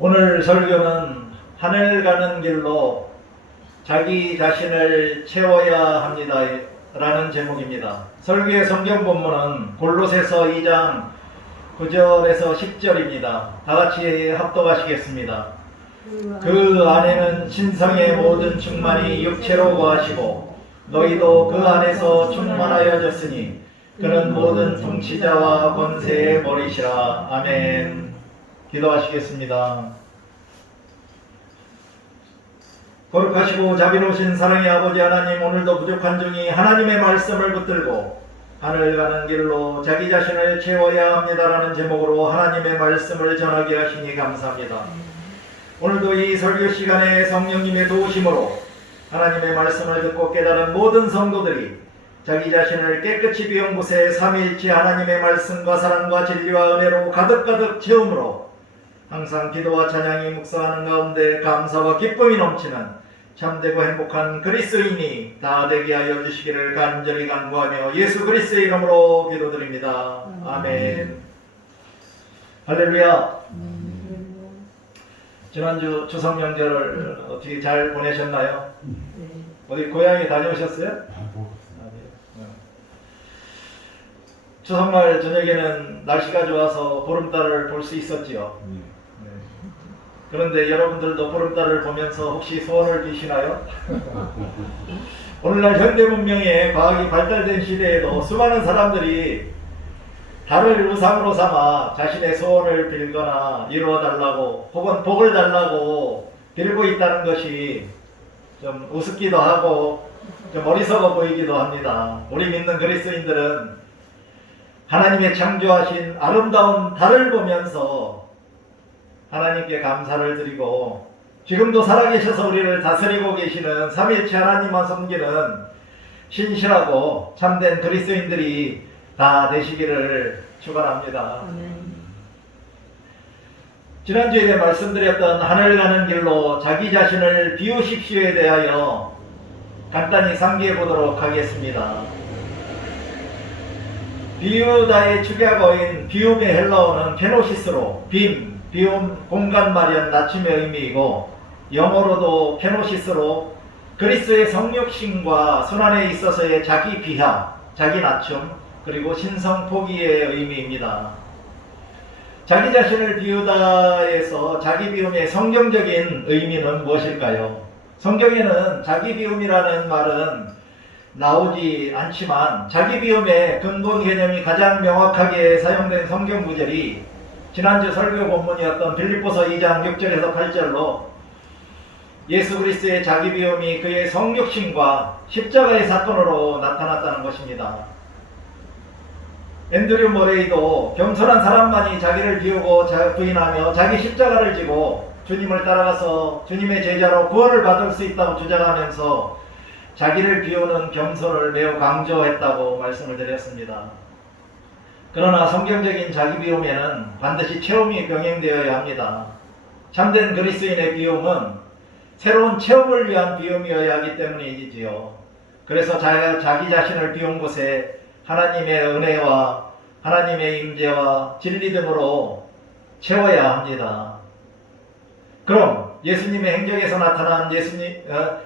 오늘 설교는 하늘 가는 길로 자기 자신을 채워야 합니다 라는 제목입니다. 설교의 성경 본문은 골로새서 2장 9절에서 10절입니다. 다같이 합독하시겠습니다. 그 안에는 신성의 모든 충만이 육체로 거하시고 너희도 그 안에서 충만하여졌으니 그는 모든 통치자와 권세의 머리시라. 아멘. 기도하시겠습니다. 거룩하시고 자비로우신 사랑의 아버지 하나님, 오늘도 부족한 중이 하나님의 말씀을 붙들고 하늘 가는 길로 자기 자신을 채워야 합니다라는 제목으로 하나님의 말씀을 전하게 하시니 감사합니다. 오늘도 이 설교 시간에 성령님의 도우심으로 하나님의 말씀을 듣고 깨달은 모든 성도들이 자기 자신을 깨끗이 비운 곳에 삼위일체 하나님의 말씀과 사랑과 진리와 은혜로 가득가득 채움으로 항상 기도와 찬양이 묵상하는 가운데 감사와 기쁨이 넘치는 참되고 행복한 그리스도인이 다 되게 하여 주시기를 간절히 간구하며 예수 그리스도의 이름으로 기도드립니다. 아멘. 할렐루야. 지난주 추석 명절을 어떻게 잘 보내셨나요? 어디 고향에 다녀오셨어요? 추석날 저녁에는 날씨가 좋아서 보름달을 볼 수 있었지요. 그런데 여러분들도 보름달을 보면서 혹시 소원을 비시나요? 오늘날 현대 문명의 과학이 발달된 시대에도 수많은 사람들이 달을 우상으로 삼아 자신의 소원을 빌거나 이루어달라고 혹은 복을 달라고 빌고 있다는 것이 좀 우습기도 하고 좀 어리석어 보이기도 합니다. 우리 믿는 그리스도인들은 하나님의 창조하신 아름다운 달을 보면서 하나님께 감사를 드리고 지금도 살아계셔서 우리를 다스리고 계시는 삼위일체 하나님만 섬기는 신실하고 참된 그리스도인들이 다 되시기를 축원합니다. 지난주에 말씀드렸던 하늘 가는 길로 자기 자신을 비우십시오에 대하여 간단히 상기해 보도록 하겠습니다. 비우다의 축약어인 비움의 헬라어는 케노시스로 빔, 비움, 공간 마련, 낮춤의 의미이고 영어로도 케노시스로 그리스도의 성육신과 순환에 있어서의 자기 비하, 자기 낮춤, 그리고 신성 포기의 의미입니다. 자기 자신을 비우다에서 자기 비움의 성경적인 의미는 무엇일까요? 성경에는 자기 비움이라는 말은 나오지 않지만 자기 비움의 근본 개념이 가장 명확하게 사용된 성경 구절이 지난주 설교 본문이었던 빌립보서 2장 6절에서 8절로 예수 그리스도의 자기 비움이 그의 성육신과 십자가의 사건으로 나타났다는 것입니다. 앤드류 머레이도 겸손한 사람만이 자기를 비우고 부인하며 자기 십자가를 지고 주님을 따라가서 주님의 제자로 구원을 받을 수 있다고 주장하면서 자기를 비우는 겸손을 매우 강조했다고 말씀을 드렸습니다. 그러나 성경적인 자기 비움에는 반드시 체험이 병행되어야 합니다. 참된 그리스도인의 비움은 새로운 체험을 위한 비움이어야 하기 때문이지요. 그래서 자기 자신을 비운 곳에 하나님의 은혜와 하나님의 임재와 진리 등으로 채워야 합니다. 그럼 예수님의 행적에서 나타난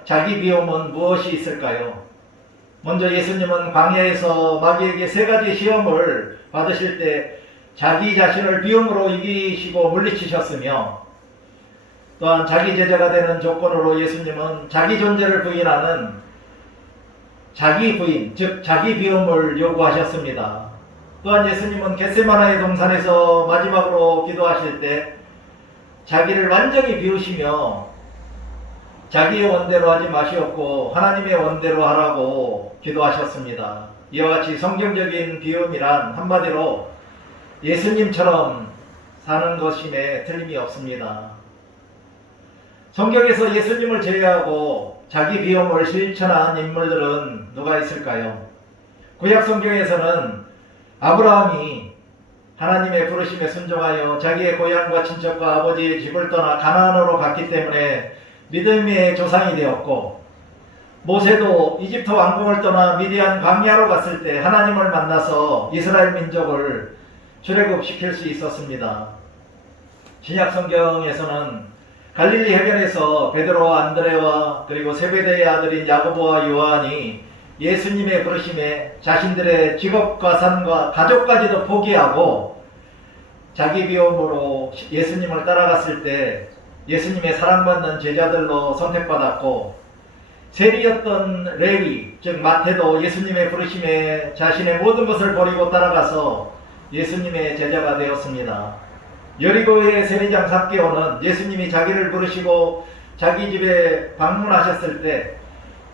자기 비움은 무엇이 있을까요? 먼저 예수님은 광야에서 마귀에게 세 가지 시험을 받으실 때 자기 자신을 비움으로 이기시고 물리치셨으며 또한 자기 제자가 되는 조건으로 예수님은 자기 존재를 부인하는 자기 부인, 즉 자기 비움을 요구하셨습니다. 또한 예수님은 겟세마나의 동산에서 마지막으로 기도하실 때 자기를 완전히 비우시며 자기의 원대로 하지 마시옵고 하나님의 원대로 하라고 기도하셨습니다. 이와 같이 성경적인 비움이란 한마디로 예수님처럼 사는 것임에 틀림이 없습니다. 성경에서 예수님을 제외하고 자기 비움을 실천한 인물들은 누가 있을까요? 구약 성경에서는 아브라함이 하나님의 부르심에 순종하여 자기의 고향과 친척과 아버지의 집을 떠나 가나안으로 갔기 때문에 믿음의 조상이 되었고, 모세도 이집트 왕궁을 떠나 미디안 광야로 갔을 때 하나님을 만나서 이스라엘 민족을 출애굽시킬 수 있었습니다. 신약 성경에서는 갈릴리 해변에서 베드로와 안드레와 그리고 세베대의 아들인 야고보와 요한이 예수님의 부르심에 자신들의 직업과 삶과 가족까지도 포기하고 자기 비움으로 예수님을 따라갔을 때 예수님의 사랑받는 제자들로 선택받았고, 세리였던 레위 즉 마태도 예수님의 부르심에 자신의 모든 것을 버리고 따라가서 예수님의 제자가 되었습니다. 여리고의 세리장 삭개오는 예수님이 자기를 부르시고 자기 집에 방문하셨을 때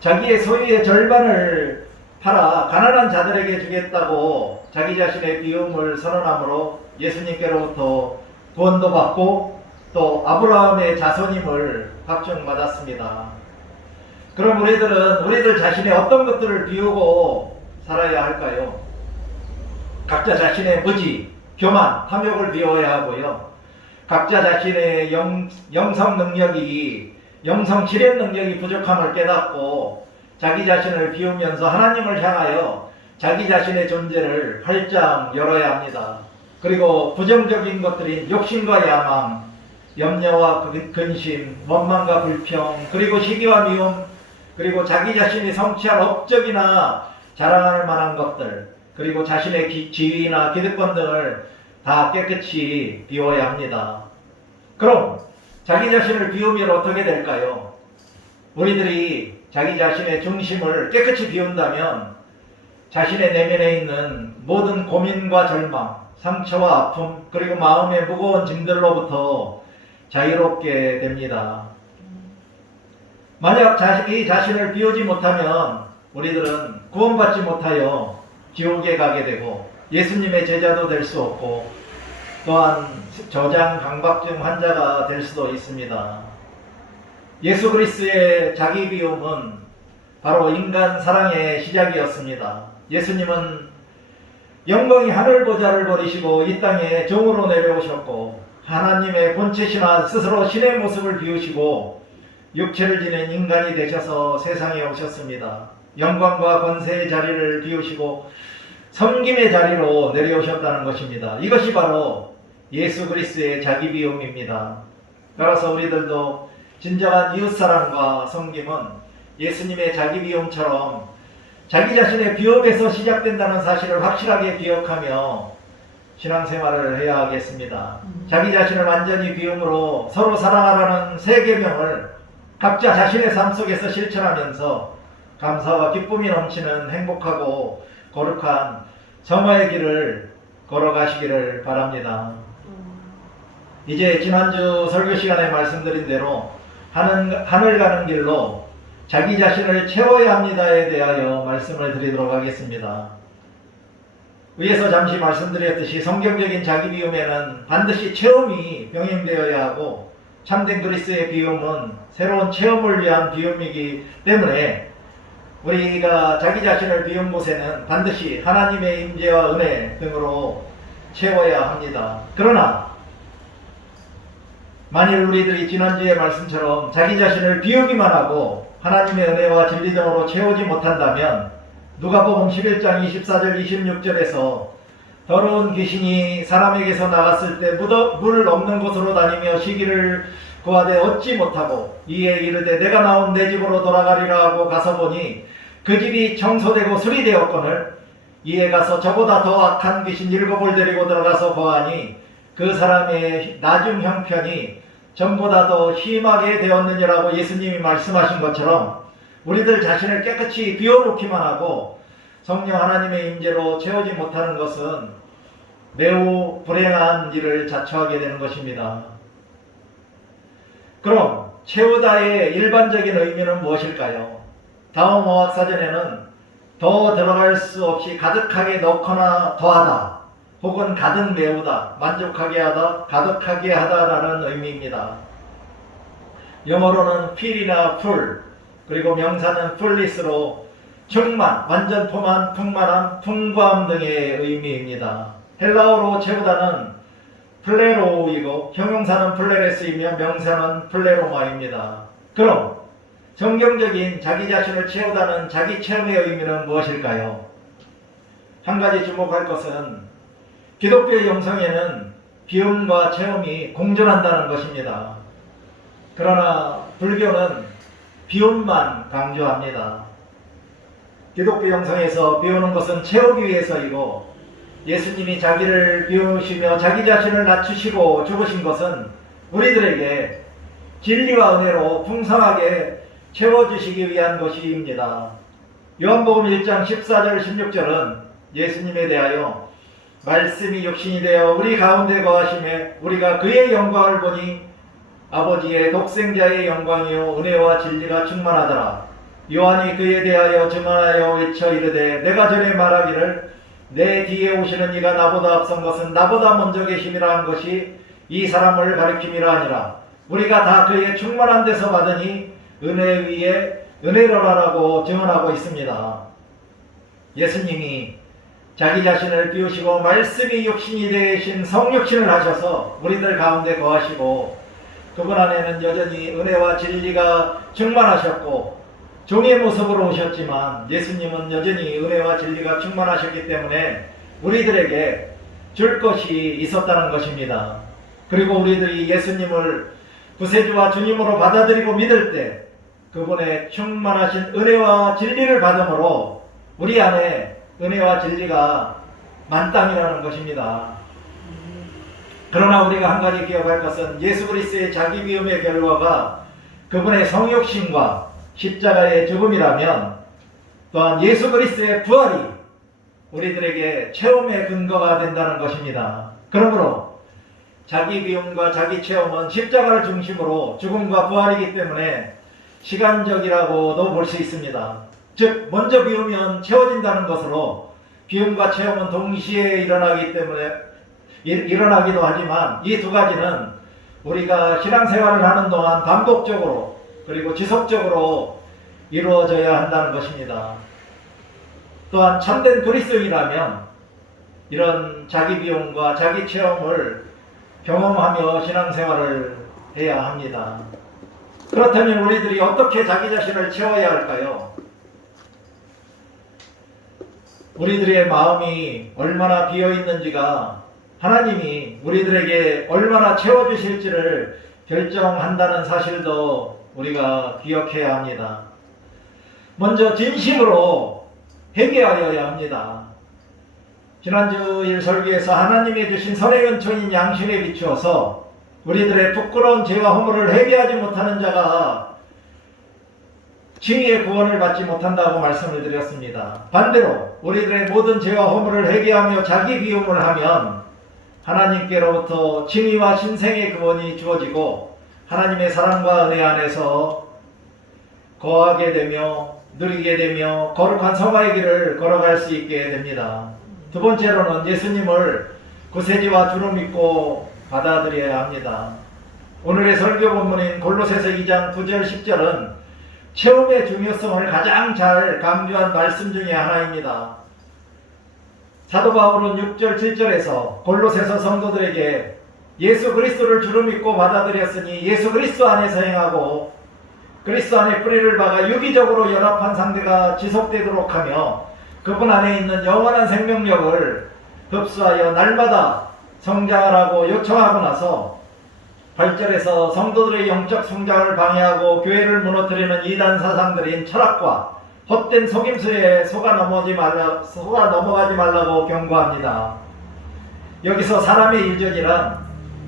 자기의 소유의 절반을 팔아 가난한 자들에게 주겠다고 자기 자신의 비움을 선언함으로 예수님께로부터 구원도 받고 또 아브라함의 자손임을 확정받았습니다. 그럼 우리들 자신의 어떤 것들을 비우고 살아야 할까요? 각자 자신의 무지, 교만, 탐욕을 비워야 하고요. 각자 자신의 영성 지련 능력이 부족함을 깨닫고 자기 자신을 비우면서 하나님을 향하여 자기 자신의 존재를 활짝 열어야 합니다. 그리고 부정적인 것들인 욕심과 야망, 염려와 근심, 원망과 불평, 그리고 시기와 미움, 그리고 자기 자신이 성취할 업적이나 자랑할 만한 것들, 그리고 자신의 지위나 기득권 등을 다 깨끗이 비워야 합니다. 그럼 자기 자신을 비우면 어떻게 될까요? 우리들이 자기 자신의 중심을 깨끗이 비운다면 자신의 내면에 있는 모든 고민과 절망, 상처와 아픔, 그리고 마음의 무거운 짐들로부터 자유롭게 됩니다. 만약 자기 자신을 비우지 못하면 우리들은 구원받지 못하여 지옥에 가게 되고 예수님의 제자도 될 수 없고 또한 저장 강박증 환자가 될 수도 있습니다. 예수 그리스도의 자기 비움은 바로 인간 사랑의 시작이었습니다. 예수님은 영광이 하늘 보좌를 버리시고 이 땅에 종으로 내려오셨고 하나님의 본체시나 스스로 신의 모습을 비우시고 육체를 지닌 인간이 되셔서 세상에 오셨습니다. 영광과 권세의 자리를 비우시고 섬김의 자리로 내려오셨다는 것입니다. 이것이 바로 예수 그리스도의 자기 비움입니다. 따라서 우리들도 진정한 이웃사랑과 섬김은 예수님의 자기 비움처럼 자기 자신의 비움에서 시작된다는 사실을 확실하게 기억하며 신앙생활을 해야 하겠습니다. 자기 자신을 완전히 비움으로 서로 사랑하라는 세 계명을 각자 자신의 삶 속에서 실천하면서 감사와 기쁨이 넘치는 행복하고 거룩한 정화의 길을 걸어가시기를 바랍니다. 이제 지난주 설교 시간에 말씀드린 대로 하늘 가는 길로 자기 자신을 채워야 합니다에 대하여 말씀을 드리도록 하겠습니다. 위에서 잠시 말씀드렸듯이 성경적인 자기 비움에는 반드시 체험이 병행되어야 하고 참된 그리스도의 비움은 새로운 체험을 위한 비움이기 때문에 우리가 자기 자신을 비운 곳에는 반드시 하나님의 임재와 은혜 등으로 채워야 합니다. 그러나 만일 우리들이 지난주의 말씀처럼 자기 자신을 비우기만 하고 하나님의 은혜와 진리 등으로 채우지 못한다면 누가복음 11장 24절 26절에서 더러운 귀신이 사람에게서 나갔을 때 물 없는 곳으로 다니며 시기를 구하되 얻지 못하고 이에 이르되 내가 나온 내 집으로 돌아가리라 하고 가서 보니 그 집이 청소되고 수리되었거늘 이에 가서 저보다 더 악한 귀신 7을 데리고 들어가서 보아하니 그 사람의 나중 형편이 전보다 더 심하게 되었느니라고 예수님이 말씀하신 것처럼 우리들 자신을 깨끗이 비워놓기만 하고 성령 하나님의 임재로 채우지 못하는 것은 매우 불행한 일을 자초하게 되는 것입니다. 그럼 채우다의 일반적인 의미는 무엇일까요? 다음 어학사전에는 더 들어갈 수 없이 가득하게 넣거나 더하다 혹은 가득 메우다, 만족하게 하다, 가득하게 하다라는 의미입니다. 영어로는 fill이나 full, 그리고 명사는 fullness로 충만, 완전 포만, 풍만함, 풍부함 등의 의미입니다. 헬라어로 채우다는 플레로이고 형용사는 플레레스이며 명사는 플레로마입니다. 그럼 성경적인 자기 자신을 채우다는 자기 체험의 의미는 무엇일까요? 한 가지 주목할 것은 기독교의 영성에는 비움과 체험이 공존한다는 것입니다. 그러나 불교는 비움만 강조합니다. 기독교 영성에서 비우는 것은 채우기 위해서이고, 예수님이 자기를 비우시며 자기 자신을 낮추시고 죽으신 것은 우리들에게 진리와 은혜로 풍성하게 채워주시기 위한 것입니다. 요한복음 1장 14절 16절은 예수님에 대하여 말씀이 육신이 되어 우리 가운데 거하심에 우리가 그의 영광을 보니 아버지의 독생자의 영광이요 은혜와 진리가 충만하더라. 요한이 그에 대하여 증언하여 외쳐 이르되 내가 전에 말하기를 내 뒤에 오시는 이가 나보다 앞선 것은 나보다 먼저 계심이라 한 것이 이 사람을 가리킴이라 하니라. 우리가 다 그의 충만한 데서 받으니 은혜 위에 은혜로라라고 증언하고 있습니다. 예수님이 자기 자신을 비우시고 말씀이 육신이 되신 성육신을 하셔서 우리들 가운데 거하시고, 그분 안에는 여전히 은혜와 진리가 충만하셨고 종의 모습으로 오셨지만 예수님은 여전히 은혜와 진리가 충만하셨기 때문에 우리들에게 줄 것이 있었다는 것입니다. 그리고 우리들이 예수님을 구세주와 주님으로 받아들이고 믿을 때 그분의 충만하신 은혜와 진리를 받음으로 우리 안에 은혜와 진리가 만땅이라는 것입니다. 그러나 우리가 한 가지 기억할 것은 예수 그리스도의 자기 비움의 결과가 그분의 성육신과 십자가의 죽음이라면, 또한 예수 그리스도의 부활이 우리들에게 체험의 근거가 된다는 것입니다. 그러므로 자기 비움과 자기 체험은 십자가를 중심으로 죽음과 부활이기 때문에 시간적이라고도 볼 수 있습니다. 즉 먼저 비우면 채워진다는 것으로 비움과 체험은 동시에 일어나기도 하지만 이 두 가지는 우리가 신앙생활을 하는 동안 반복적으로 그리고 지속적으로 이루어져야 한다는 것입니다. 또한 참된 그리스도인이라면 이런 자기 비움과 자기 체험을 경험하며 신앙생활을 해야 합니다. 그렇다면 우리들이 어떻게 자기 자신을 채워야 할까요? 우리들의 마음이 얼마나 비어있는지가 하나님이 우리들에게 얼마나 채워주실지를 결정한다는 사실도 우리가 기억해야 합니다. 먼저 진심으로 회개하여야 합니다. 지난주일 설교에서 하나님이 주신 선의 은총인 양심에 비추어서 우리들의 부끄러운 죄와 허물을 회개하지 못하는 자가 칭의의 구원을 받지 못한다고 말씀을 드렸습니다. 반대로 우리들의 모든 죄와 허물을 회개하며 자기 비움을 하면 하나님께로부터 칭의와 신생의 구원이 주어지고 하나님의 사랑과 은혜 안에서 거하게 되며 누리게 되며 거룩한 성화의 길을 걸어갈 수 있게 됩니다. 두 번째로는 예수님을 구세주와 주로 믿고 받아들여야 합니다. 오늘의 설교 본문인 골로새서 2장 9절 10절은 체험의 중요성을 가장 잘 강조한 말씀 중에 하나입니다. 사도 바울은 6절 7절에서 골로새서 성도들에게 예수 그리스도를 주로 믿고 받아들였으니 예수 그리스도 안에서 행하고 그리스도 안에 뿌리를 박아 유기적으로 연합한 상태가 지속되도록 하며 그분 안에 있는 영원한 생명력을 흡수하여 날마다 성장하라고 요청하고 나서 8절에서 성도들의 영적 성장을 방해하고 교회를 무너뜨리는 이단 사상들인 철학과 헛된 속임수에 속아 넘어가지 말라고 경고합니다. 여기서 사람의 일전이란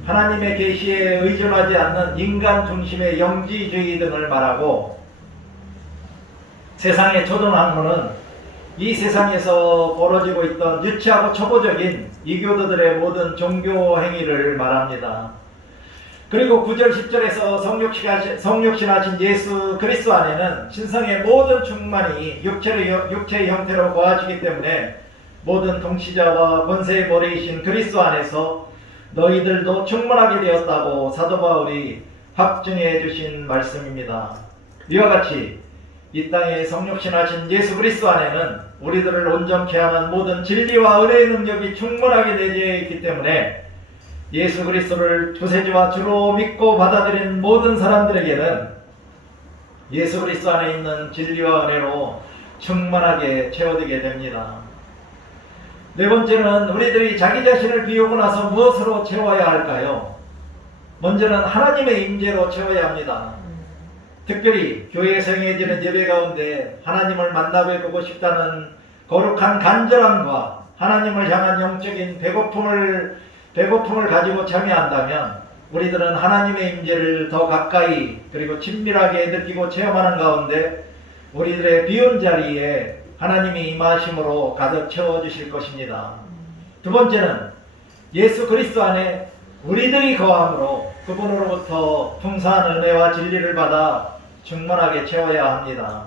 하나님의 계시에 의존하지 않는 인간 중심의 영지주의 등을 말하고, 세상의 초등 학문은 이 세상에서 벌어지고 있던 유치하고 초보적인 이교도들의 모든 종교 행위를 말합니다. 그리고 9절 10절에서 성육신하신 예수 그리스도 안에는 신성의 모든 충만이 육체의 형태로 거하시기 때문에 모든 통치자와 권세의 머리이신 그리스도 안에서 너희들도 충만하게 되었다고 사도 바울이 확증해 주신 말씀입니다. 이와 같이 이 땅에 성육신하신 예수 그리스도 안에는 우리들을 온전케 하는 모든 진리와 은혜의 능력이 충분하게 내재해 있기 때문에 예수 그리스도를 구세주와 주로 믿고 받아들인 모든 사람들에게는 예수 그리스도 안에 있는 진리와 은혜로 충만하게 채워지게 됩니다. 네 번째는 우리들이 자기 자신을 비우고 나서 무엇으로 채워야 할까요? 먼저는 하나님의 임재로 채워야 합니다. 특별히 교회에 성행해지는 예배 가운데 하나님을 만나보고 싶다는 거룩한 간절함과 하나님을 향한 영적인 배고픔을 가지고 참여한다면 우리들은 하나님의 임재를 더 가까이 그리고 친밀하게 느끼고 체험하는 가운데 우리들의 비운 자리에 하나님이 임하심으로 가득 채워주실 것입니다. 두 번째는 예수 그리스도 안에 우리들이 거함으로 그분으로부터 풍성한 은혜와 진리를 받아 충만하게 채워야 합니다.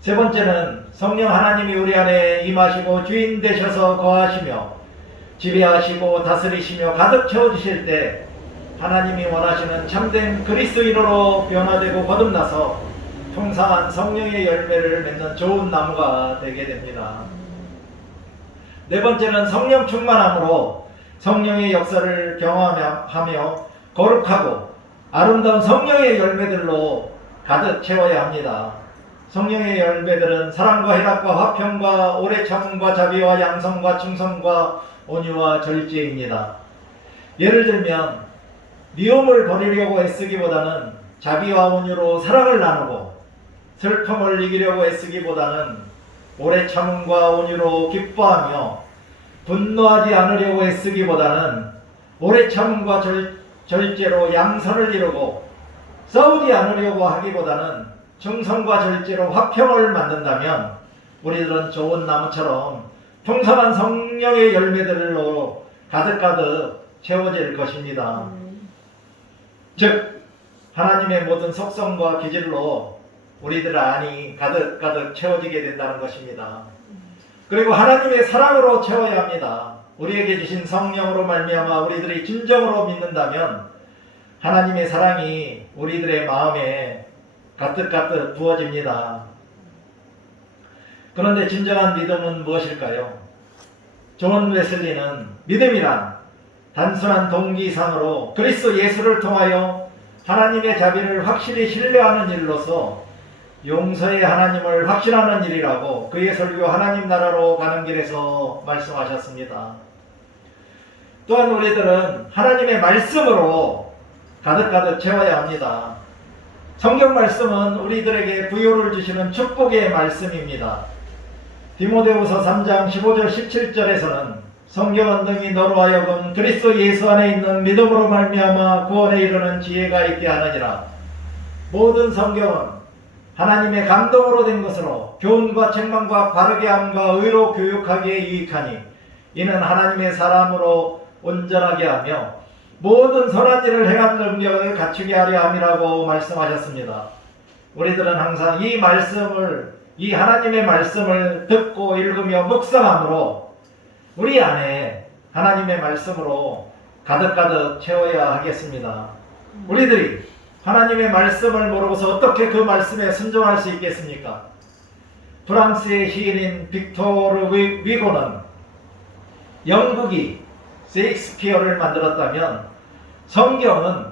세 번째는 성령 하나님이 우리 안에 임하시고 주인 되셔서 거하시며 지배하시고 다스리시며 가득 채워주실 때 하나님이 원하시는 참된 그리스도인으로 변화되고 거듭나서 풍성한 성령의 열매를 맺는 좋은 나무가 되게 됩니다. 네 번째는 성령 충만함으로 성령의 역사를 경험하며 거룩하고 아름다운 성령의 열매들로 가득 채워야 합니다. 성령의 열매들은 사랑과 희락과 화평과 오래 참음과 자비와 양성과 충성과 온유와 절제입니다. 예를 들면 미움을 버리려고 애쓰기보다는 자비와 온유로 사랑을 나누고 슬픔을 이기려고 애쓰기보다는 오래 참음과 온유로 기뻐하며 분노하지 않으려고 애쓰기보다는 오래 참음과 절제로 양선을 이루고 싸우지 않으려고 하기보다는 충성과 절제로 화평을 만든다면 우리들은 좋은 나무처럼 풍성한 성령의 열매들로 가득가득 채워질 것입니다. 즉 하나님의 모든 속성과 기질로 우리들 안이 가득가득 채워지게 된다는 것입니다. 그리고 하나님의 사랑으로 채워야 합니다. 우리에게 주신 성령으로 말미암아 우리들이 진정으로 믿는다면 하나님의 사랑이 우리들의 마음에 가득가득 부어집니다. 그런데 진정한 믿음은 무엇일까요? 존 웨슬리는 믿음이란 단순한 동기 이상으로 그리스도 예수를 통하여 하나님의 자비를 확실히 신뢰하는 일로서 용서의 하나님을 확신하는 일이라고 그의 설교 하나님 나라로 가는 길에서 말씀하셨습니다. 또한 우리들은 하나님의 말씀으로 가득가득 채워야 합니다. 성경 말씀은 우리들에게 부요를 주시는 축복의 말씀입니다. 디모데후서 3장 15절 17절에서는 성경은 능히 너로 하여금 그리스도 예수 안에 있는 믿음으로 말미암아 구원에 이르는 지혜가 있게 하느니라. 모든 성경은 하나님의 감동으로 된 것으로 교훈과 책망과 바르게 함과 의로 교육하기에 유익하니 이는 하나님의 사람으로 온전하게 하며 모든 선한 일을 행한 능력을 갖추게 하려 함이라고 말씀하셨습니다. 우리들은 항상 이 하나님의 말씀을 듣고 읽으며 묵상함으로 우리 안에 하나님의 말씀으로 가득가득 채워야 하겠습니다. 우리들이 하나님의 말씀을 모르고서 어떻게 그 말씀에 순종할 수 있겠습니까? 프랑스의 시인인 빅토르 위고는 영국이 셰익스피어를 만들었다면 성경은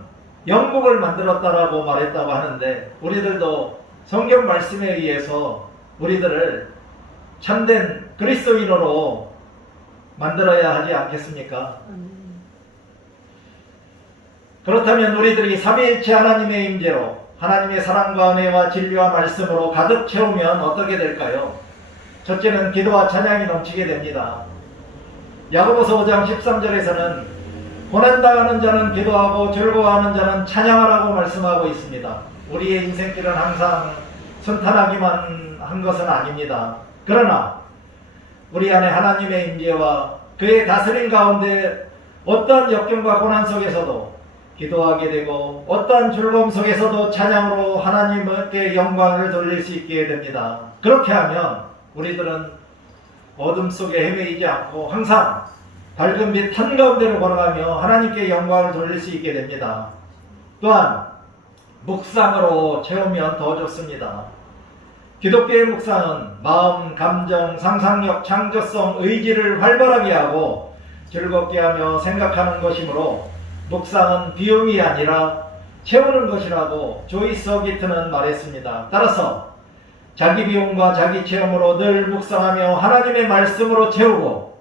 영국을 만들었다라고 말했다고 하는데 우리들도 성경 말씀에 의해서 우리들을 참된 그리스도인으로 만들어야 하지 않겠습니까? 그렇다면 우리들이 삼위일체 하나님의 임재로 하나님의 사랑과 은혜와 진리와 말씀으로 가득 채우면 어떻게 될까요? 첫째는 기도와 찬양이 넘치게 됩니다. 야고보서 5장 13절에서는 고난당하는 자는 기도하고 즐거워하는 자는 찬양하라고 말씀하고 있습니다. 우리의 인생길은 항상 순탄하기만 한 것은 아닙니다. 그러나 우리 안에 하나님의 임재와 그의 다스림 가운데 어떠한 역경과 고난 속에서도 기도하게 되고 어떠한 즐거움 속에서도 찬양으로 하나님께 영광을 돌릴 수 있게 됩니다. 그렇게 하면 우리들은 어둠 속에 헤매이지 않고 항상 밝은 빛 한가운데로 걸어가며 하나님께 영광을 돌릴 수 있게 됩니다. 또한 묵상으로 채우면 더 좋습니다. 기독교의 묵상은 마음, 감정, 상상력, 창조성, 의지를 활발하게 하고 즐겁게 하며 생각하는 것이므로 묵상은 비움이 아니라 채우는 것이라고 조이스 허기트는 말했습니다. 따라서 자기 비움과 자기 체험으로 늘 묵상하며 하나님의 말씀으로 채우고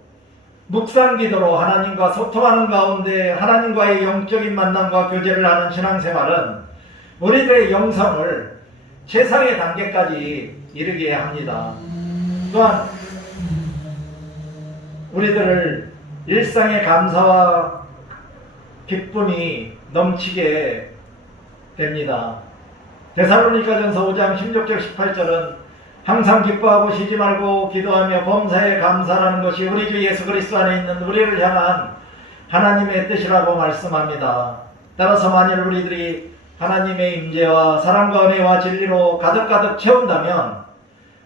묵상 기도로 하나님과 소통하는 가운데 하나님과의 영적인 만남과 교제를 하는 신앙생활은 우리들의 영성을 최상의 단계까지 이르게 합니다. 또한 우리들을 일상의 감사와 기쁨이 넘치게 됩니다. 데살로니가전서 5장 16절 18절은 항상 기뻐하고 쉬지 말고 기도하며 범사에 감사라는 것이 우리 주 예수 그리스도 안에 있는 우리를 향한 하나님의 뜻이라고 말씀합니다. 따라서 만일 우리들이 하나님의 임재와 사랑과 은혜와 진리로 가득가득 채운다면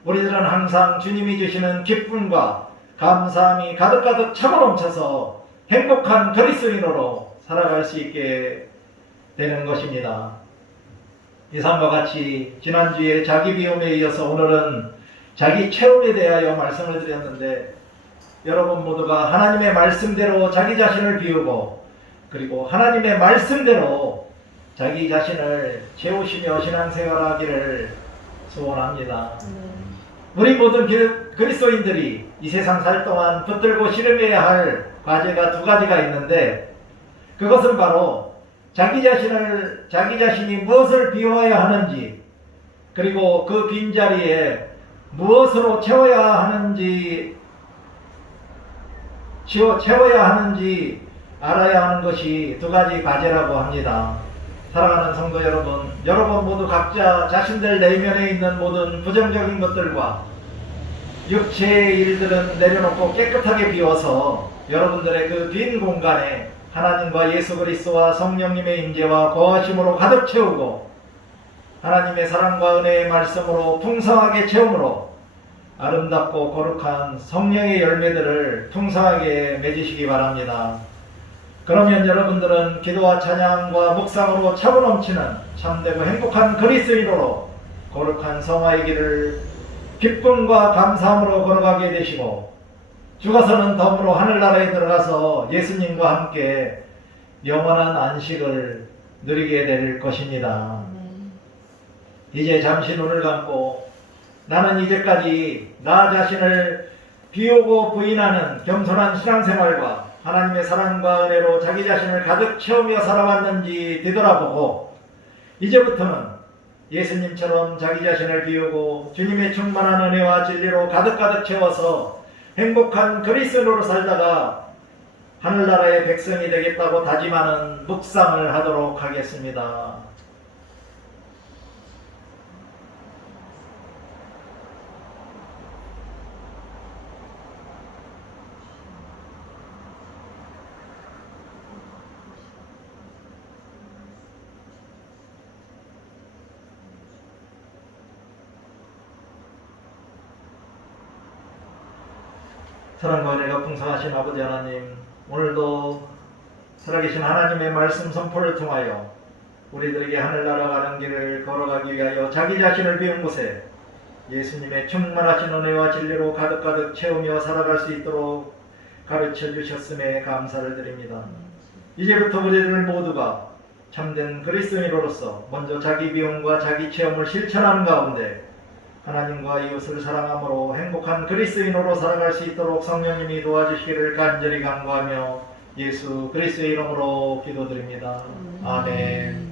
우리들은 항상 주님이 주시는 기쁨과 감사함이 가득가득 차고 넘쳐서 행복한 그리스도인으로 살아갈 수 있게 되는 것입니다. 이상과 같이 지난주에 자기 비움에 이어서 오늘은 자기 체험에 대하여 말씀을 드렸는데, 여러분 모두가 하나님의 말씀대로 자기 자신을 비우고 그리고 하나님의 말씀대로 자기 자신을 채우시며 신앙생활하기를 소원합니다. 우리 모든 그리스도인들이 이 세상 살 동안 붙들고 씨름해야 할 과제가 두 가지가 있는데, 그것은 바로 자기 자신이 무엇을 비워야 하는지, 그리고 그 빈자리에 무엇으로 채워야 하는지 알아야 하는 것이 두 가지 과제라고 합니다. 사랑하는 성도 여러분, 여러분 모두 각자 자신들 내면에 있는 모든 부정적인 것들과 육체의 일들은 내려놓고 깨끗하게 비워서 여러분들의 그 빈 공간에 하나님과 예수 그리스도와 성령님의 임재와 거하심으로 가득 채우고 하나님의 사랑과 은혜의 말씀으로 풍성하게 채움으로 아름답고 거룩한 성령의 열매들을 풍성하게 맺으시기 바랍니다. 그러면 여러분들은 기도와 찬양과 묵상으로 차고 넘치는 참되고 행복한 그리스도인으로 거룩한 성화의 길을 기쁨과 감사함으로 걸어가게 되시고, 죽어서는 덤으로 하늘나라에 들어가서 예수님과 함께 영원한 안식을 누리게 될 것입니다. 이제 잠시 눈을 감고 나는 이제까지 나 자신을 비우고 부인하는 겸손한 신앙생활과 하나님의 사랑과 은혜로 자기 자신을 가득 채우며 살아왔는지 뒤돌아보고, 이제부터는 예수님처럼 자기 자신을 비우고 주님의 충만한 은혜와 진리로 가득가득 채워서 행복한 그리스도인으로 살다가 하늘나라의 백성이 되겠다고 다짐하는 묵상을 하도록 하겠습니다. 사랑과 은혜가 풍성하신 아버지 하나님, 오늘도 살아계신 하나님의 말씀 선포를 통하여 우리들에게 하늘나라 가는 길을 걸어가기 위하여 자기 자신을 비운 곳에 예수님의 충만하신 은혜와 진리로 가득가득 채우며 살아갈 수 있도록 가르쳐 주셨음에 감사를 드립니다. 이제부터 우리들 모두가 참된 그리스도인으로서 먼저 자기 비움과 자기 체험을 실천하는 가운데 하나님과 이웃을 사랑함으로 행복한 그리스도인으로 살아갈 수 있도록 성령님이 도와주시기를 간절히 간구하며 예수 그리스도의 이름으로 기도드립니다. 아멘.